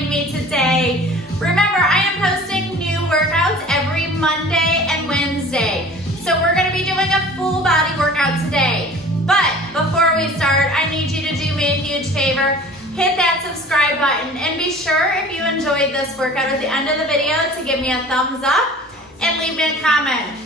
joining me today. Remember, I am posting new workouts every Monday and Wednesday. So we're gonna be doing a full body workout today. But before we start, I need you to do me a huge favor. Hit that subscribe button and be sure if you enjoyed this workout at the end of the video to give me a thumbs up and leave me a comment.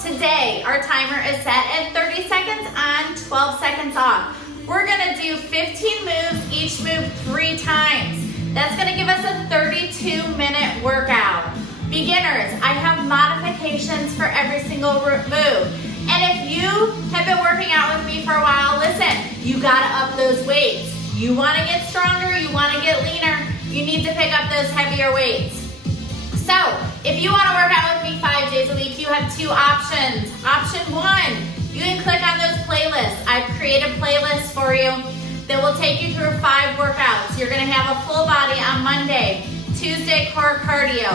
Today, our timer is set at 30 seconds on, 12 seconds off. We're gonna do 15 moves, each move 3 times. That's gonna give us a 32-minute workout. Beginners, I have modifications for every single move. And if you have been working out with me for a while, listen, you gotta up those weights. You wanna get stronger, you wanna get leaner, you need to pick up those heavier weights. So, if you wanna work out with me 5 days a week, you have 2 options. Option 1, you can click on those playlists. I've created playlists for you that will take you through 5 workouts. You're gonna have a full body on Monday, Tuesday core cardio,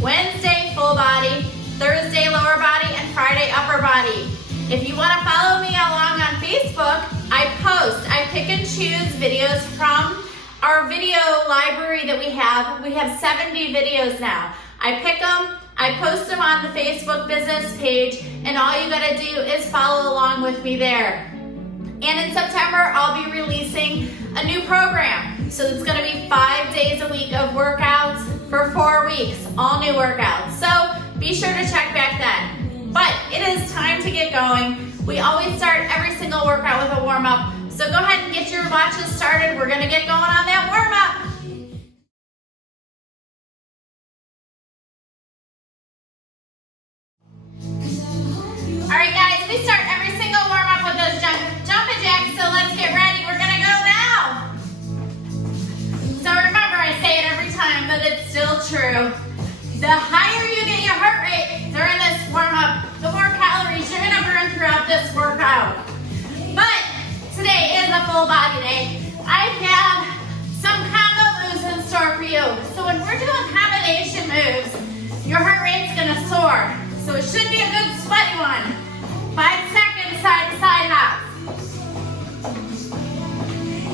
Wednesday full body, Thursday lower body, and Friday upper body. If you wanna follow me along on Facebook, I pick and choose videos from our video library that we have. We have 70 videos now. I pick them, I post them on the Facebook business page, and all you gotta do is follow along with me there. And in September, I'll be releasing a new program. So it's gonna be 5 days a week of workouts for 4 weeks, all new workouts. So be sure to check back then. But it is time to get going. We always start every single workout with a warm-up. So go ahead and get your watches started. We're gonna get going on that warm-up. All right, guys, we start every single warm-up with those jumping jacks, so let's get ready. We're gonna go now. So remember, I say it every time, but it's still true. The higher you get your heart rate during this warm-up, the more calories you're gonna burn throughout this workout. But today is a full body day. I have some combo moves in store for you. So when we're doing combination moves, your heart rate's gonna soar. So it should be a good sweaty one. 5 seconds side to side hops.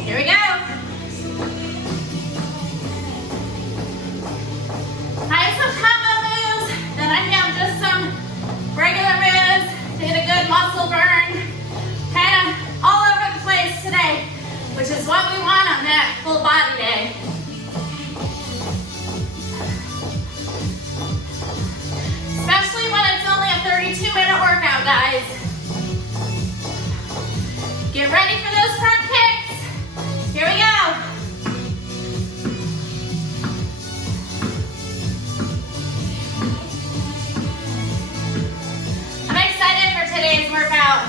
Here we go. I have some combo moves, then I have just some regular moves to get a good muscle burn. Kind of all over the place today, which is what we want on that full body day. Especially when it's only a 32-minute workout, guys. Get ready for those front kicks. Here we go. I'm excited for today's workout.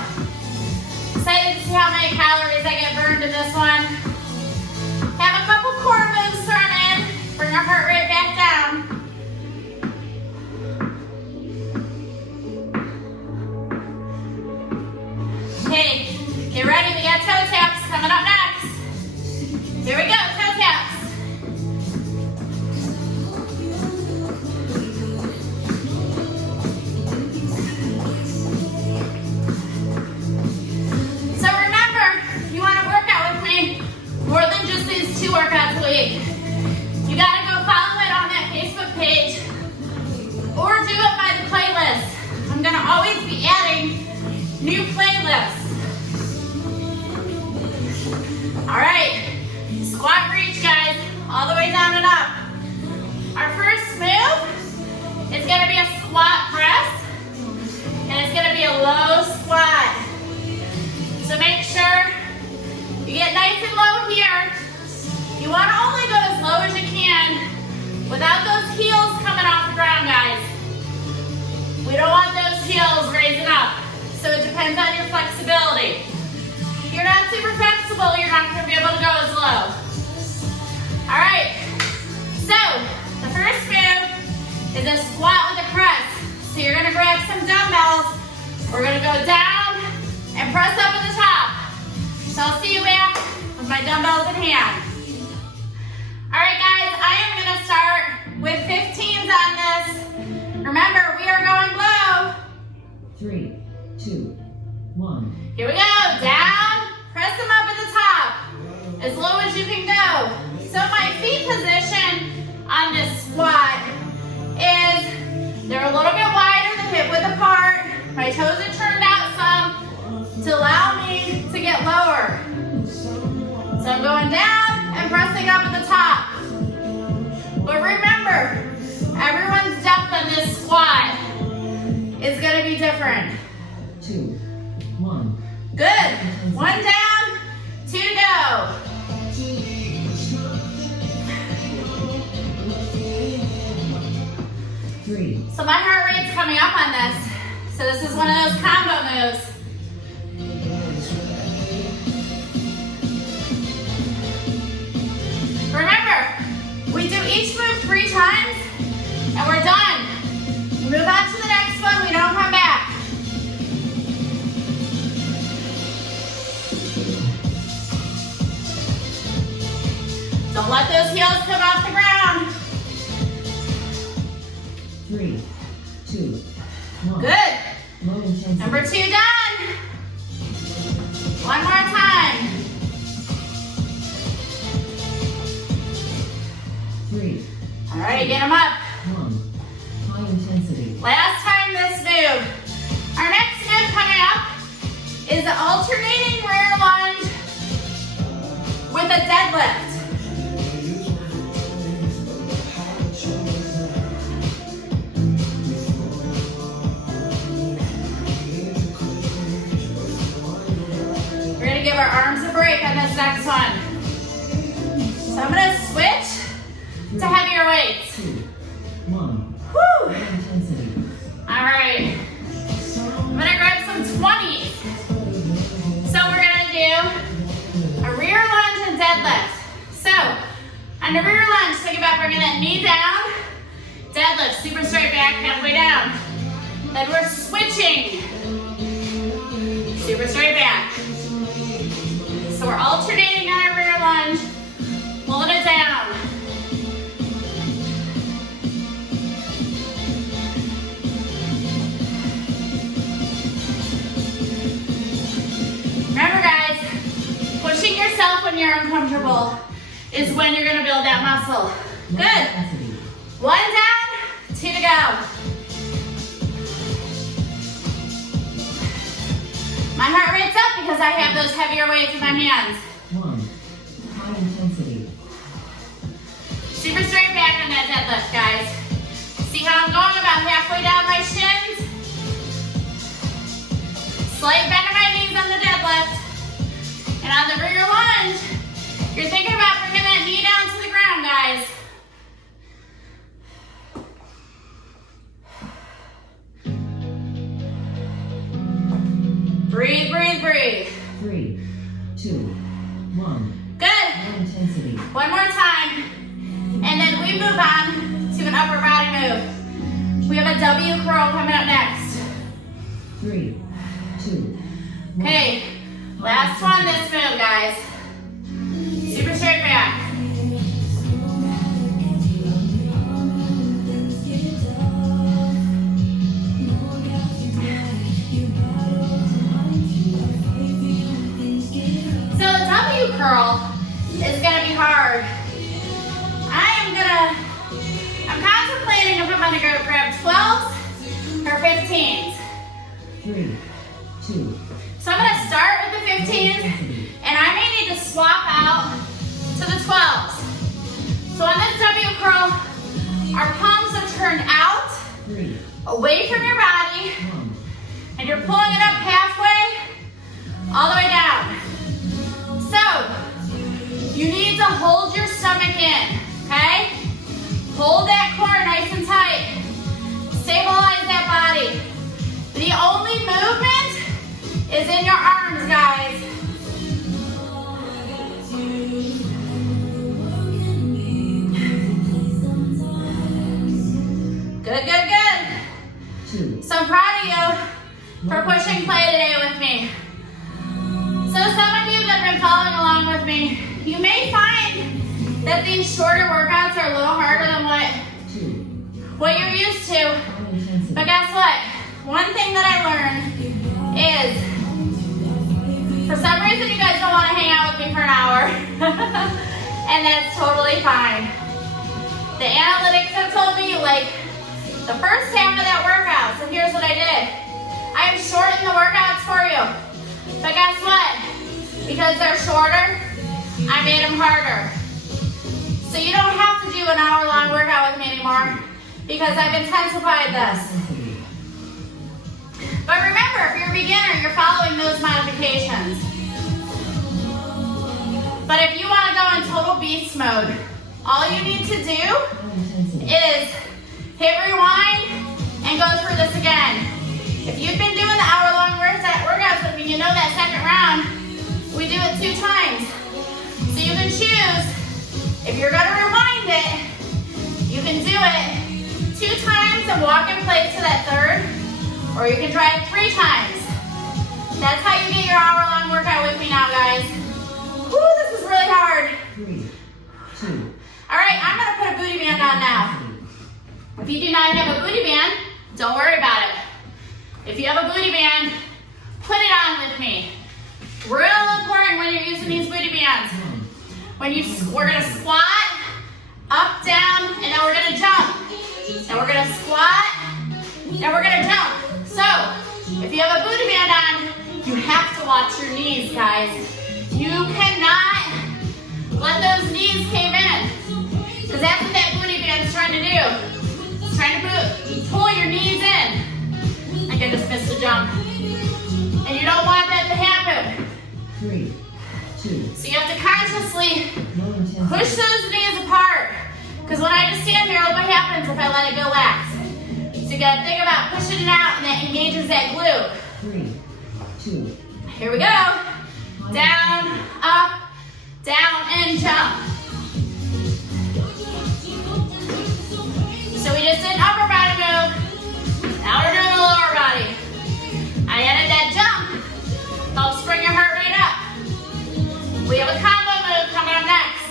Excited to see how many calories I get burned in this one. Have a couple core moves thrown in. Bring our heart rate back down. Okay, get ready. We got toe taps coming up next. Here we go, toe taps. So remember, if you want to work out with me more than just these 2 workouts a week, you got to go follow it on that Facebook page or do it by the playlist. I'm going to always be adding new playlists. All right, squat reach, guys, all the way down and up. Our first move is gonna be a squat press, and it's gonna be a low squat. So make sure you get nice and low here. You wanna only go as low as you can without those heels coming off the ground, guys. We don't want those heels raising up. So it depends on your flexibility. If you're not super flexible, you're not going to be able to go as low. All right, so the first move is a squat with a press. So you're going to grab some dumbbells. We're going to go down and press up at the top. So I'll see you back with my dumbbells in hand. All right, guys, I am going to start with 15s on this. Remember, we are going low. 3, 2, 1. Here we go, down, press them up at the top, as low as you can go. So my feet position different. 2, 1. Good. 1 down, 2 to go. 3. So my heart rate's coming up on this. So this is one of those combo moves. Remember, we do each move 3 times and we're done. Move on to the next one, we don't come back. Don't let those heels come off the ground. 3, 2, 1. Good. Low intensity. Number 2 done. One more time. 3, All right, get them up. 1. High intensity. Last time this move. Our next move coming up is the alternating rear lunge with a deadlift. We're gonna give our arms a break on this next one. So I'm gonna switch to heavier weights. 2, 1. Woo! Low intensity. All right. I'm gonna grab some 20s. So we're gonna do a rear lunge and deadlift. So on the rear lunge, think about bringing that knee down. Deadlift, super straight back, halfway down. Then we're switching. Super straight back. So we're alternating on our rear lunge, pulling it down. Remember guys, pushing yourself when you're uncomfortable is when you're gonna build that muscle. Good. 1 down, 2 to go. My heart rate's up because I have those heavier weights in my hands. 1. High intensity. Super straight back on that deadlift, guys. See how I'm going about halfway down my shins? Slight bend of my knees on the deadlift. And on the rear lunge, you're thinking about bringing that knee down to the ground, guys. Breathe, breathe, breathe. 3, 2, 1. Good. Low intensity. One more time. And then we move on to an upper body move. We have a W curl coming up next. 3, 2, 1. Okay, last one, this move, guys. Super straight back. So the W curl is gonna be hard. I'm contemplating if I'm gonna go grab 12s or 15s. 3, 2. So I'm gonna start with the 15s, and I may need to swap out to the 12s. So on this W curl, our palms are turned out, 3, away from your body, 1. and you're pulling it up halfway, all the way down. So, you need to hold your stomach in, okay? Hold that core nice and tight. Stabilize that body. The only movement is in your arms, guys. Good, good, good. 2. So I'm proud of you for pushing play today with me. So some of you that have been following along with me, you may find that these shorter workouts are a little harder than what you're used to. But guess what? One thing that I learned is, for some reason you guys don't want to hang out with me for an hour. And that's totally fine. The analytics have told me, like, the first half of that workout, so here's what I did. I have shortened the workouts for you. But guess what? Because they're shorter, I made them harder. So you don't have to do an hour-long workout with me anymore because I've intensified this. But remember, if you're a beginner, you're following those modifications. But if you want to go in total beast mode, all you need to do is hit rewind and go through this again. If you've been doing the hour-long workouts with me, you know that second round, we do it 2 times. So you can choose, if you're gonna rewind it, you can do it 2 times and walk in place to that third, or you can try it 3 times. That's how you get your hour-long workout with me now, guys. Woo, this is really hard. 3, 2. All right, I'm gonna put a booty band on now. If you do not have a booty band, don't worry about it. If you have a booty band, put it on with me. Real important when you're using these booty bands. We're gonna squat, up, down, and then we're gonna jump. And we're gonna squat, and we're gonna jump. So, if you have a booty band on, you have to watch your knees, guys. You cannot let those knees cave in, because that's what that booty band is trying to do. It's trying to pull your knees in. Like I just missed a jump. And you don't want that to happen. 3, 2. So you have to consciously push those knees apart. Because when I just stand here, look what happens if I let it go lax. So you gotta think about pushing it out, and that engages that glute. 3, 2. Here we go. Down, up, down, and jump. So we just did upper body move. Now we're doing the lower body. I added that jump. Helps bring your heart rate up. We have a combo move coming up next.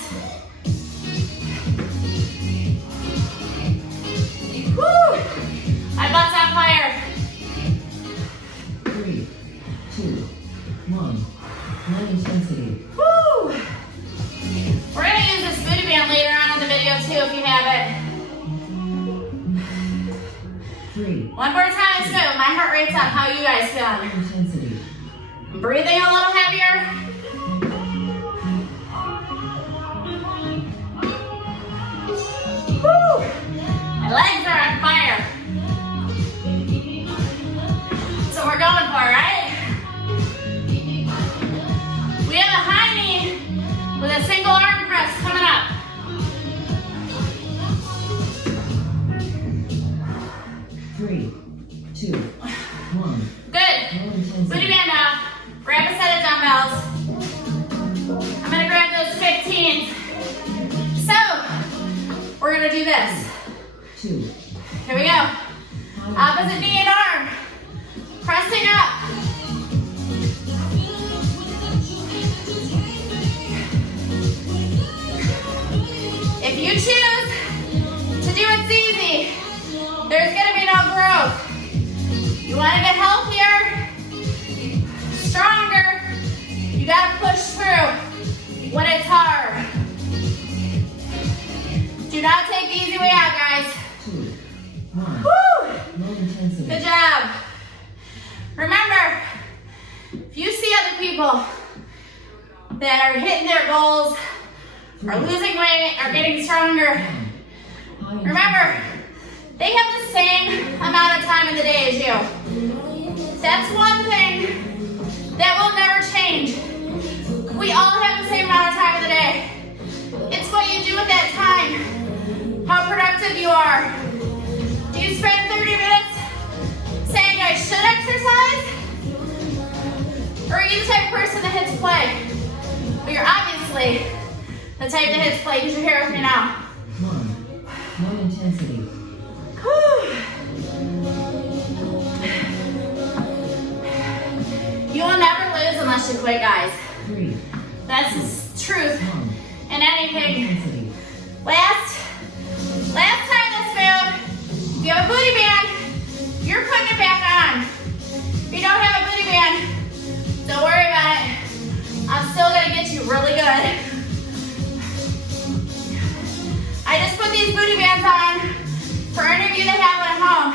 Woo! My butt's on fire. 3, 2, 1. Low intensity. Woo! We're gonna use this booty band later on in the video too if you have it. 3. One more time, so my heart rate's up. How you guys feeling? Intensity. I'm breathing a little heavier. Woo! My legs are on fire. That's what we're going for, right? We have a high knee with a single arm press coming up. Three, 2, 1. Good. Booty band off. Grab a set of dumbbells. I'm gonna grab those 15s. So, we're gonna do this. 2. Here we go. Opposite knee and arm. Pressing up. If you choose to do it easy, there's gonna be no growth. You wanna get healthier, stronger, you gotta push through when it's hard. Do not take the easy way out, guys. 2, 1. Woo! Low intensity. Good job. Remember, if you see other people that are hitting their goals, are losing weight, are getting stronger, remember, they have the same amount of time in the day as you. That's one thing that will never change. We all have the same amount of time in the day. It's what you do with that time, how productive you are. Do you spend 30 minutes saying I should exercise? Or are you the type of person that hits play? Well, you're obviously the type that hits play because you're here with me now. 1. Low intensity. You will never lose unless you quit, guys. 3. That's the truth 1. in anything. Intensity. Last time this move, if you have a booty band, you're putting it back on. If you don't have a booty band, don't worry about it. I'm still gonna get you really good. I just put these booty bands on for any of you that have one at home.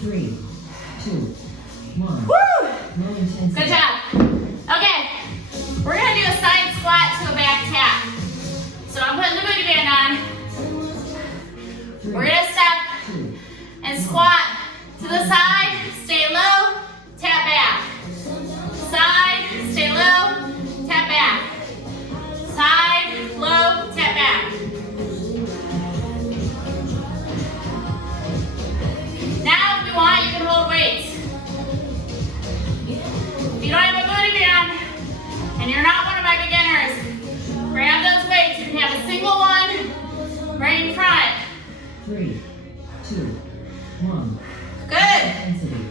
Three, 2, 1. Woo! Low intensity. Good job. Okay, we're gonna do a side squat to a back tap. So I'm putting the booty band on. We're gonna step 2, and squat to the side, stay low, tap back. Side, stay low, tap back. Side, low, tap back. Now if you want, you can hold weights. If you don't have a booty band, and you're not one of my beginners, grab those weights. You can have a single one right in front. 3, 2, 1. Good. Intensity.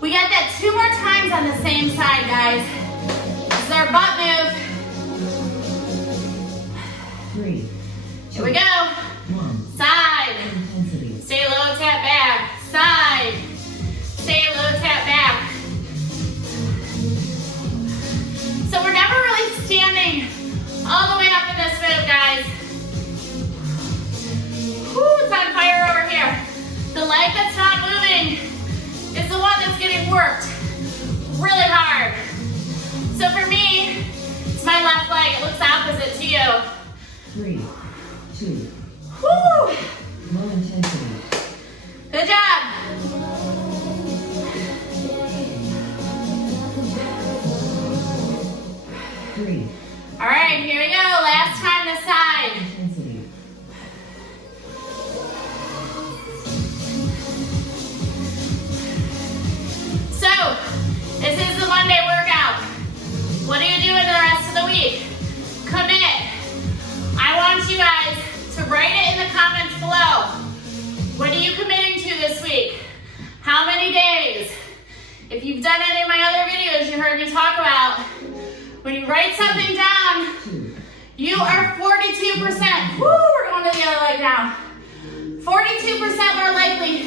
We got that 2 more times on the same side, guys. This is our butt move. 3, Here we go. 1. Side. Intensity. Stay low, tap back. Side. Stay low, tap back. So we're never really standing all the way up in this move, guys. Whew, it's on fire over here. The leg that's not moving is the one that's getting worked really hard. So for me, it's my left leg. It looks opposite to you. 3, 2, Whew. low intensity. Good job. 3, All right, here we go. Last time this side. intensity. So, this is the Monday workout. What are you doing the rest of the week? Commit. I want you guys to write it in the comments below. What are you committing to this week? How many days? If you've done any of my other videos, you heard me talk about, when you write something down, 2, you are 42%. Woo, we're going to the other leg now. 42% more likely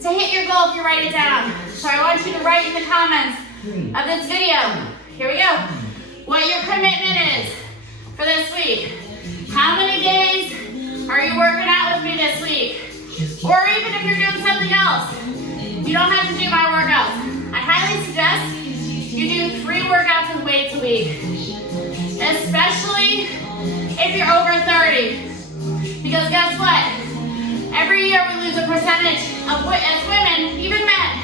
to hit your goal if you write it down. So I want you to write in the comments 3, of this video. Here we go. What your commitment is for this week. How many days are you working out with me this week? Or even if you're doing something else, you don't have to do my workouts. I highly suggest you do 3 workouts with weights a week. Especially if you're over 30. Because guess what? Every year we lose a percentage of, as women, even men,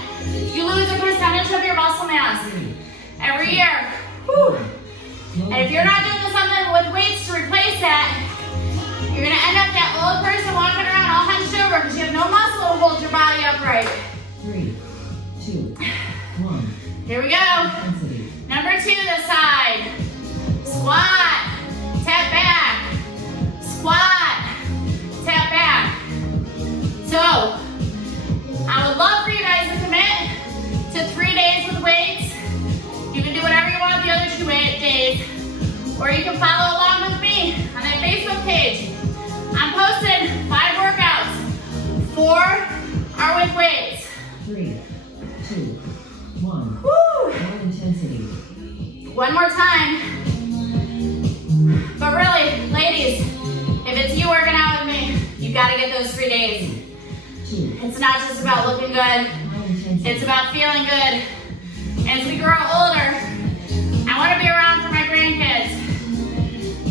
you lose a percentage of your muscle mass. Every year. Whew. And if you're not doing something with weights to replace that, you're gonna end up that old person walking around all hunched over because you have no muscle to hold your body upright. 3, 2, 1. Here we go. Intensity. Number 2, the side. Squat, tap back. Squat, tap back. So, I would love for you guys to commit to 3 days with weights. You can do whatever you want the other 2 days. Or you can follow along with me on that Facebook page. I'm posting 5 workouts. 4 are with weights. 3, 2, 1. Woo! Low intensity. One more time. But really, ladies, if it's you working out with me, you've got to get those 3 days. 2, It's not just about looking good. low intensity. It's about feeling good. As we grow older, I want to be around for my grandkids.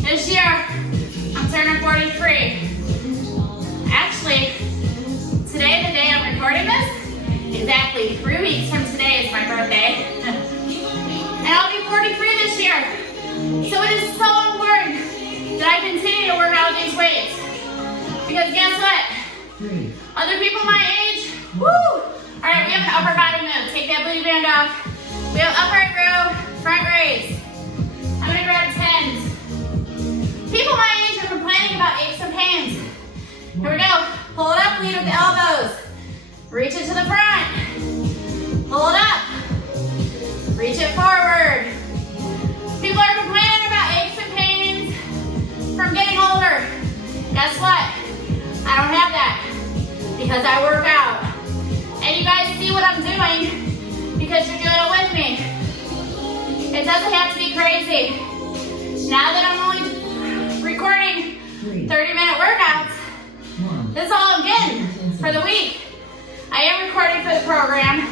This year, I'm turning 43. Actually, today, the day I'm recording this, exactly 3 weeks from today is my birthday. And I'll be 43 this year. So it is so important that I continue to work out with these weights. Because guess what? 3, Other people my age, woo! All right, we have an upper body move. Take that booty band off. We have upright row, front raise. I'm gonna grab 10s. People my age are complaining about aches and pains. Here we go. Pull it up, lead with the elbows. Reach it to the front. Pull it up. Reach it forward. People are complaining about aches and pains from getting older. Guess what? I don't have that because I work out. And you guys see what I'm doing because you're doing it with me. It doesn't have to be crazy. Now that I'm only recording 30-minute workouts, 1. this is all I'm getting for the week. I am recording for the program,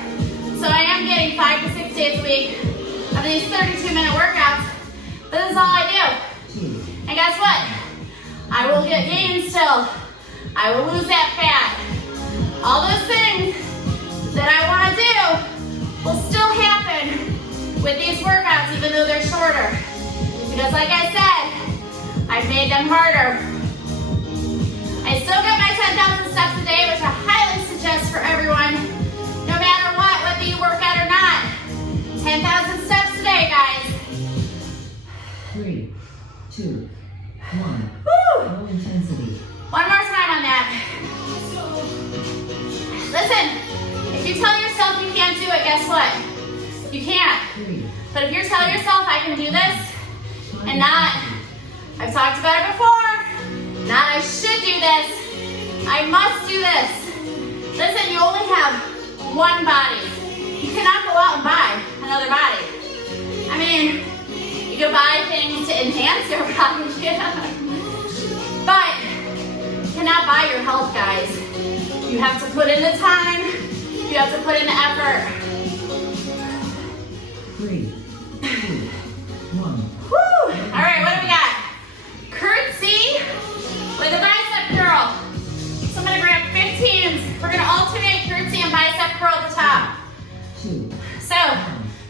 so I am getting 5 to 6 days a week of these 32-minute workouts, but this is all I do. 2, And guess what? I will get gains still. I will lose that fat. All those things that I want to do will still happen with these workouts, even though they're shorter. Because like I said, I've made them harder. I still get my 10,000 steps a day, which I highly suggest for everyone, no matter what, whether you work out or not. 10,000 steps a day, guys. 3, 2, 1. Woo! Low intensity. One more time on that. Listen, if you tell yourself you can't do it, guess what? You can't. 3, But if you're telling yourself I can do this, and not, I've talked about it before, not I should do this, I must do this. Listen, you only have one body. You cannot go out and buy another body. I mean, you can buy things to enhance your body, yeah. But you cannot buy your health, guys. You have to put in the time, you have to put in the effort. 3, 2, 1. Woo! All right, what do we got? Curtsy with a bicep curl. So I'm gonna grab 15s. We're gonna alternate curtsy and bicep curl at the top. 2, So,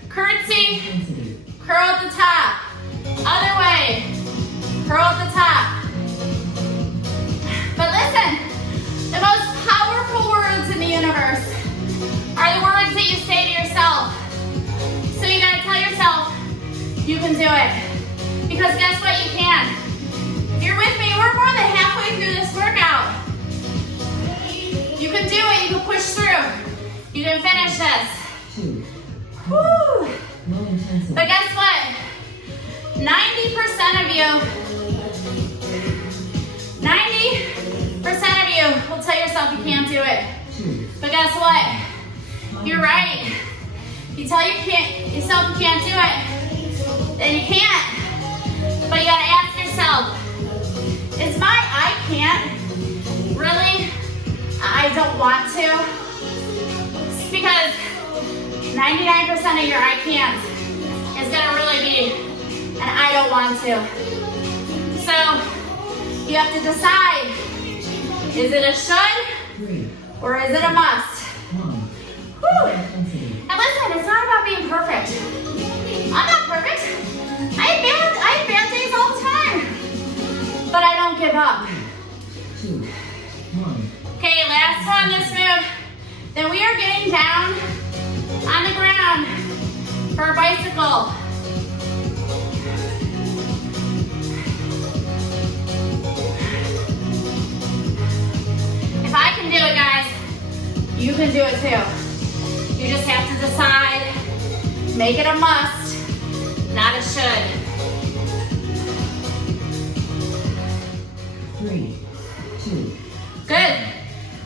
curtsy, intensity. curl at the top. Other way, curl at the top. But listen, the most powerful words in the universe are the words that you say to yourself. So you gotta tell yourself, you can do it. Because guess what, you can. If you're with me, we're more than halfway through this workout. You can do it, you can push through. You can finish this. 2, Woo! low intensity. But guess what? 90% of you will tell yourself you can't do it. 2, But guess what? You're right. You tell yourself you can't do it, then you can't. But you gotta ask yourself, is my I can't really I don't want to? Because 99% of your I can't is gonna really be an I don't want to. So you have to decide, is it a should 3, or is it a must? 1. Whew. Intensity. And listen, it's not about being perfect. I'm not perfect. I have bad days all the time. But I don't give up. 2, 1. Okay, last one, this move. Then we are getting down on the ground for a bicycle. If I can do it, guys, you can do it too. You just have to decide, make it a must, not a should. 3, 2. Good.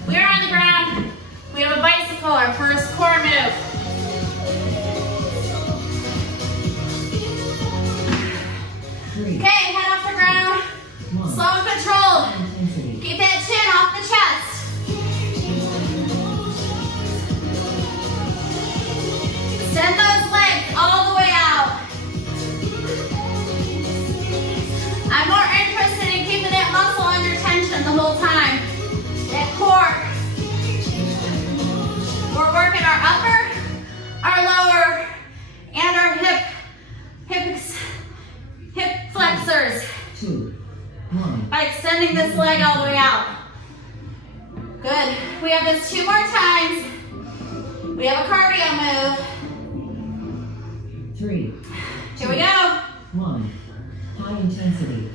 We're on the ground. We have a bicycle, our first core move. Three, Okay, head off the ground. 1. Slow and controlled. Intensity. Keep that chin off the chest. Extend those legs all the way out. I'm more interested in keeping that muscle under tension the whole time. That core. We're working our upper, our lower, and our hip flexors 2, 1. by extending this leg all the way out. Good. We have this 2 more times. We have a cardio move. 3, Here we go. 1. High intensity.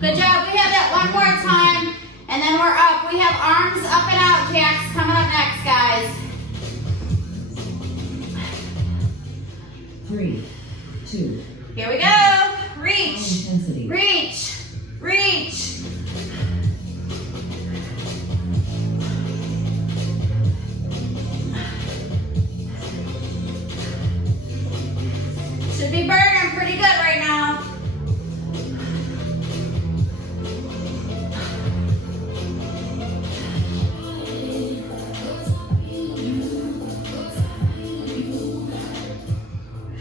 Good job. We have that one more time, and then we're up. We have arms up and out jacks coming up next, guys. 3, 2. Here we go. Reach, Intensity. reach, reach. Should be burning pretty good right now.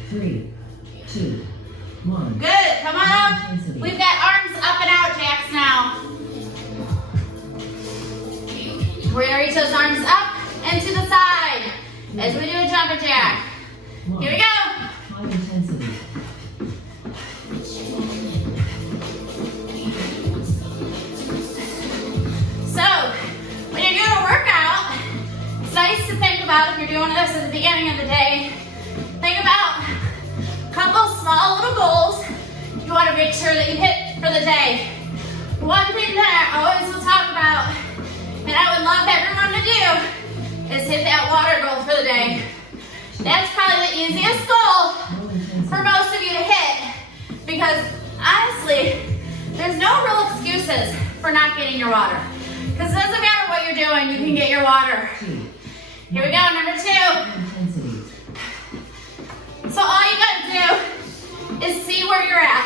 Three, two, one. Good, come on up. We've got arms up and out jacks now. We're gonna reach those arms up and to the side as we do a jumping jack. Here we go. High intensity. So, when you're doing a workout, it's nice to think about, if you're doing this at the beginning of the day, think about a couple small little goals you want to make sure that you hit for the day. One thing that I always will talk about, and I would love everyone to do, is hit that water goal for the day. That's probably the easiest goal for most of you to hit, because honestly, there's no real excuses for not getting your water. Because it doesn't matter what you're doing, you can get your water. Here we go, number 2. Intensity. So all you gotta do is see where you're at.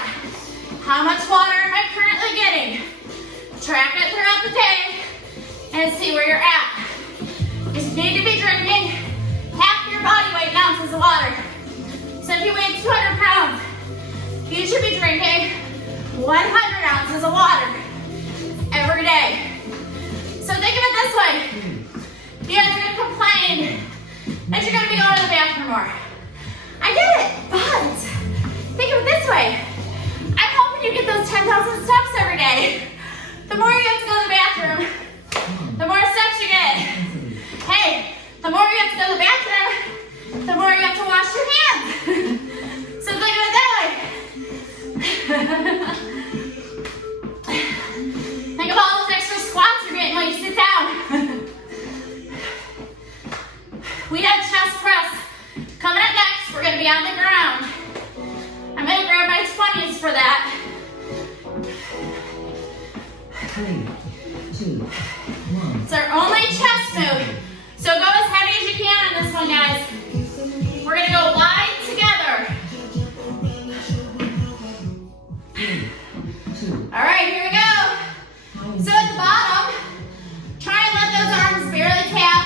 How much water am I currently getting? Track it throughout the day and see where you're at. You need to be drinking half your body weight in ounces of water. So if you weigh 200 pounds, you should be drinking 100 ounces of water every day. So think of it this way. You guys are gonna complain that you're gonna be going to the bathroom more. I get it, but think of it this way. I'm hoping you get those 10,000 steps every day. The more you have to go to the bathroom, the more steps you get. Hey, the more you have to go to the bathroom, the more you have to wash your hands. So think of it that way. Think of all those extra squats you're getting when you sit down. We have chest press coming up next. We're gonna be on the ground. I'm gonna grab my 20s for that. 3, 2, 1. It's our only chest move. So go as heavy as you can on this one, guys. We're gonna go wide together. 3, 2. All right, here we go. So at the bottom, try and let those arms barely tap.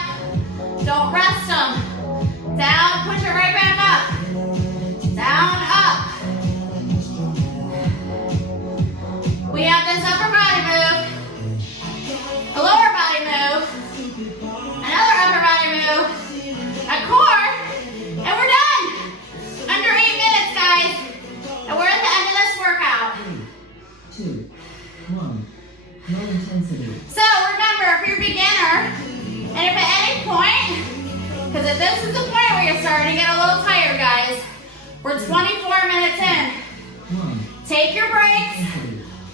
Don't rest them. Down, push it right back up. Down, up. We have this upper body move, a lower body move, another upper body move, a core, and we're done. Under 8 minutes, guys. And we're at the end of this workout. 3, 2, 1. Low intensity. So remember, if you're a beginner, and if at any point, because if this is the point where you're starting to get a little tired, guys, we're 24 minutes in. 1. Take your breaks,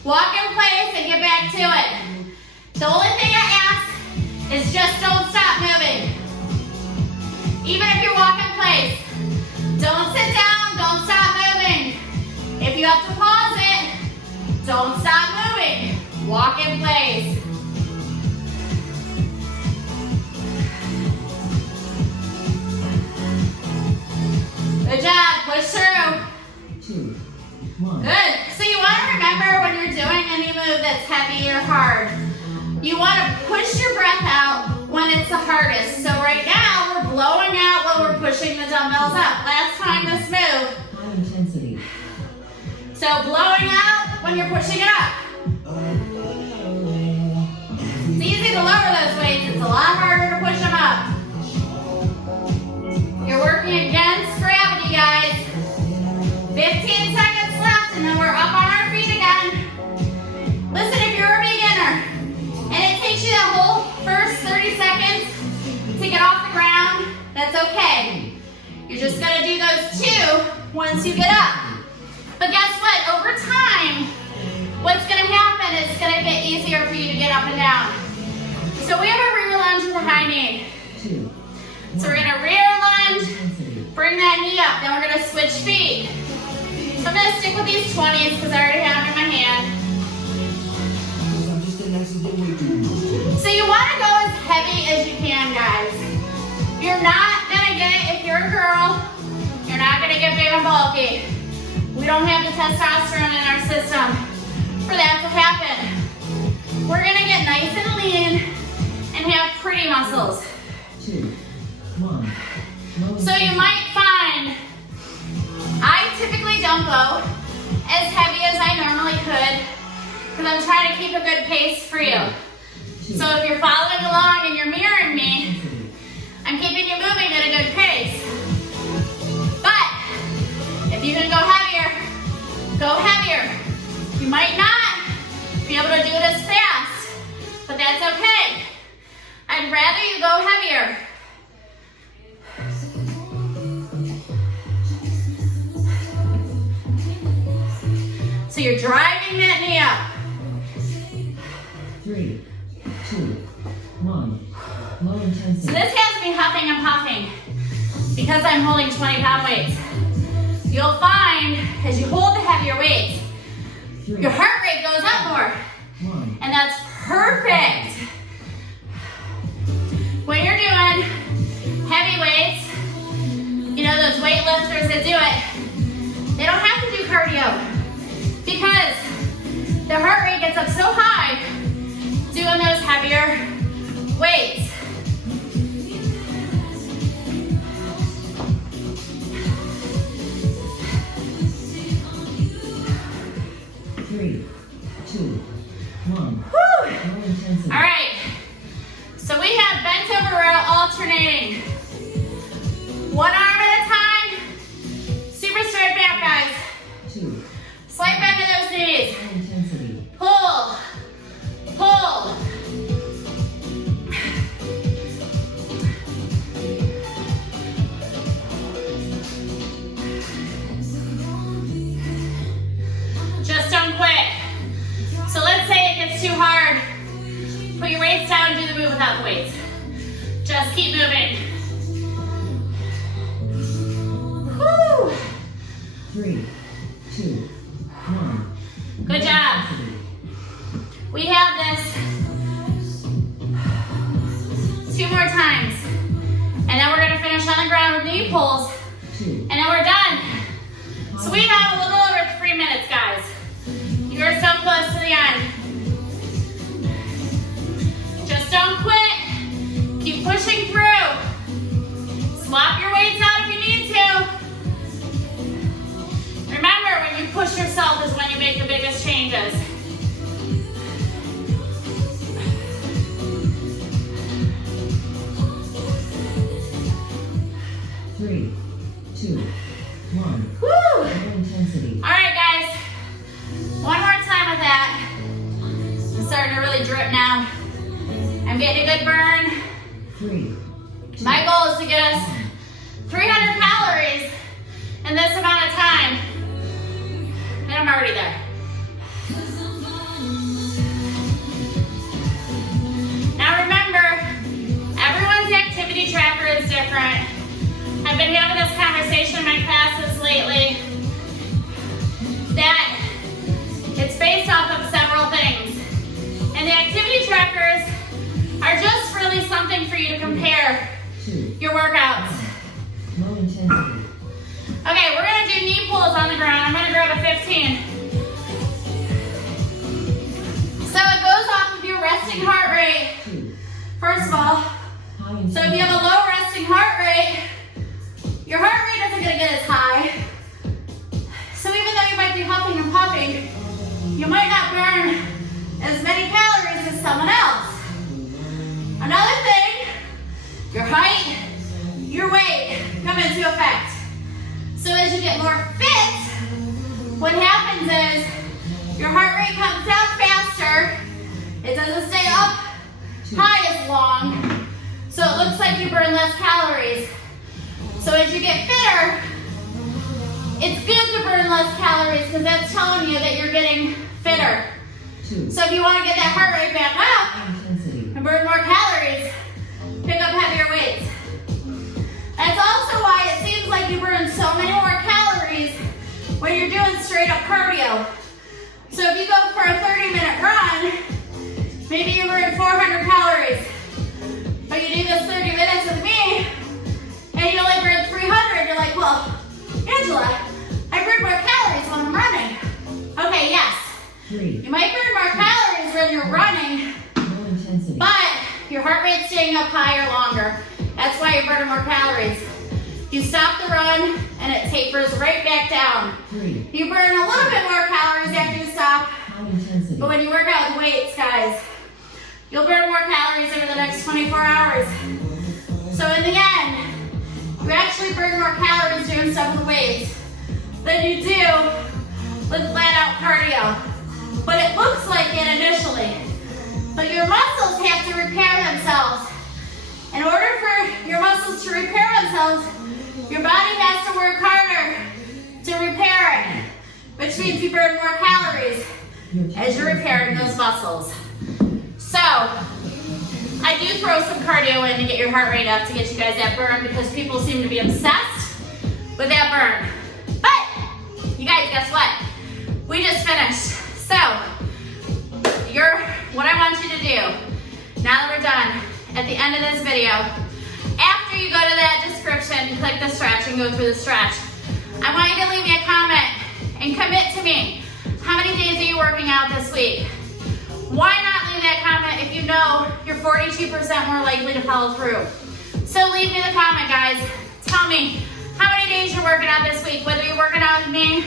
walk in place, and get back to it. The only thing I ask is just don't stop moving. Even if you walk in place, don't sit down, don't stop moving. If you have to pause it, don't stop moving. Walk in place. Good job, push through. 2, 1. Good. So you want to remember when you're doing any move that's heavy or hard, you want to push your breath out when it's the hardest. So right now, we're blowing out while we're pushing the dumbbells up. Last time this move. High intensity. So blowing out when you're pushing it up. It's easy to lower those weights. It's a lot harder to push them up. You're working against gravity, guys. 15 seconds left, and then we're up on our feet again. Listen, if you're a beginner, and it takes you that whole first 30 seconds to get off the ground, that's okay. You're just gonna do those 2 once you get up. But guess what? Over time, what's gonna happen is it's gonna get easier for you to get up and down. So we have a rear lunge with a high knee. 2. So we're gonna rear lunge, bring that knee up, then we're gonna switch feet. So I'm gonna stick with these 20s because I already have them in my hand. So you wanna go as heavy as you can, guys. You're not gonna get, if you're a girl, you're not gonna get big and bulky. We don't have the testosterone in our system for that to happen. We're gonna get nice and lean and have pretty muscles. 2, 1. So you might find I typically don't go as heavy as I normally could because I'm trying to keep a good pace for you. So if you're following along and you're mirroring me, I'm keeping you moving at a good pace. But if you can go heavier, go heavier. You might not be able to do it as fast, but that's okay. I'd rather you go heavier. So you're driving that knee up. 3, 2, 1. Low intensity. So this has me huffing and puffing because I'm holding 20-pound weights. You'll find as you hold the heavier weights, 3, your heart rate goes up more. 1. And that's perfect. When you're doing heavy weights, you know those weightlifters that do it, they don't have to do cardio because their heart rate gets up so high doing those heavier weights. Three, 2, 1. Woo! Low intensity. All right, so we have bent over row alternating. One arm at a time, super straight back, guys. 2. Slight bend to those knees. Low intensity. Pull, pull. Just don't quit. So let's say it gets too hard. Put your weights down, do the move without the weights. Just keep moving. Woo! 3, 2, 1. Good job. We have this 2 more times. And then we're gonna finish on the ground with knee pulls. 2. And then we're done. So we have a little over 3 minutes, guys. You're so close to the end. Just don't quit. Keep pushing through. Swap your weights out if you need to. Remember, when you push yourself is when you make the biggest changes. Three, 2, 1. Woo! Low intensity. All right, guys. One more time with that. I'm starting to really drip now. I'm getting a good burn. 3, 2, My goal is to get us 300 calories in this amount of time. And I'm already there. Now remember, everyone's activity tracker is different. I've been having this conversation in my classes lately that it's based off of several things. And the activity trackers are just really something for you to compare 2. your workouts. Low intensity. Okay, we're gonna do knee pulls on the ground. I'm gonna grab a 15. So it goes off of your resting heart rate. 2. First of all, High intensity. so if you have a low resting heart rate, your heart rate isn't gonna get as high. So even though you might be huffing and puffing, you might not burn as many calories as someone else. Another thing, your height, your weight come into effect. So as you get more fit, what happens is your heart rate comes down faster. It doesn't stay up high as long. So it looks like you burn less calories. So as you get fitter, it's good to burn less calories because that's telling you that you're getting fitter. 2. So if you want to get that heart rate back up High intensity. and burn more calories, pick up heavier weights. That's also why it seems like you burn so many more calories when you're doing straight up cardio. So if you go for a 30-minute run, maybe you burn 400 calories. But you do this 30 minutes with me, and you only burn 300. You're like, well, Angela, You might burn more calories when you're running, Low intensity. but your heart rate's staying up higher longer. That's why you're burning more calories. You stop the run and it tapers right back down. 3. You burn a little bit more calories after you stop, High intensity. but when you work out with weights, guys, you'll burn more calories over the next 24 hours. So in the end, you actually burn more calories doing stuff with weights than you do with flat out cardio. But it looks like it initially. But your muscles have to repair themselves. In order for your muscles to repair themselves, your body has to work harder to repair it, which means you burn more calories as you're repairing those muscles. So, I do throw some cardio in to get your heart rate up to get you guys that burn because people seem to be obsessed with that burn. But, you guys, guess what? We just finished. So, what I want you to do, now that we're done, at the end of this video, after you go to that description, click the stretch and go through the stretch, I want you to leave me a comment and commit to me. How many days are you working out this week? Why not leave that comment if you know you're 42% more likely to follow through? So leave me the comment, guys. Tell me how many days you're working out this week, whether you're working out with me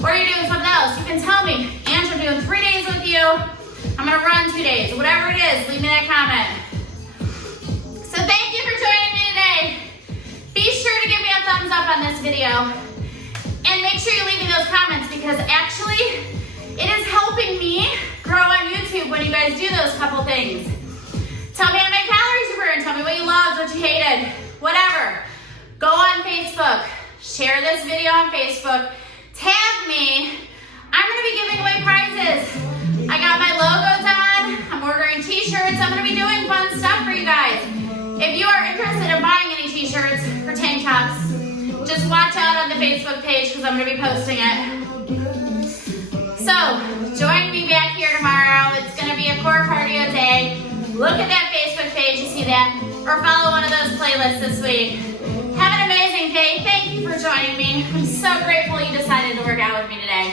or you're doing something else. You can tell me, Ange, I'm doing 3 days with you. I'm gonna run 2 days. Whatever it is, leave me that comment. So thank you for joining me today. Be sure to give me a thumbs up on this video. And make sure you leave me those comments because actually, it is helping me grow on YouTube when you guys do those couple things. Tell me how many calories you burned. Tell me what you loved, what you hated, whatever. Go on Facebook. Share this video on Facebook. Tag me. I'm gonna be giving away prizes. I got my logos on. I'm ordering t-shirts. I'm gonna be doing fun stuff for you guys. If you are interested in buying any t-shirts or tank tops, just watch out on the Facebook page because I'm gonna be posting it. So, join me back here tomorrow. It's gonna be a core cardio day. Look at that Facebook page to see that, or follow one of those playlists this week. Have an amazing day. Thank you for joining me. I'm so grateful you decided to work out with me today.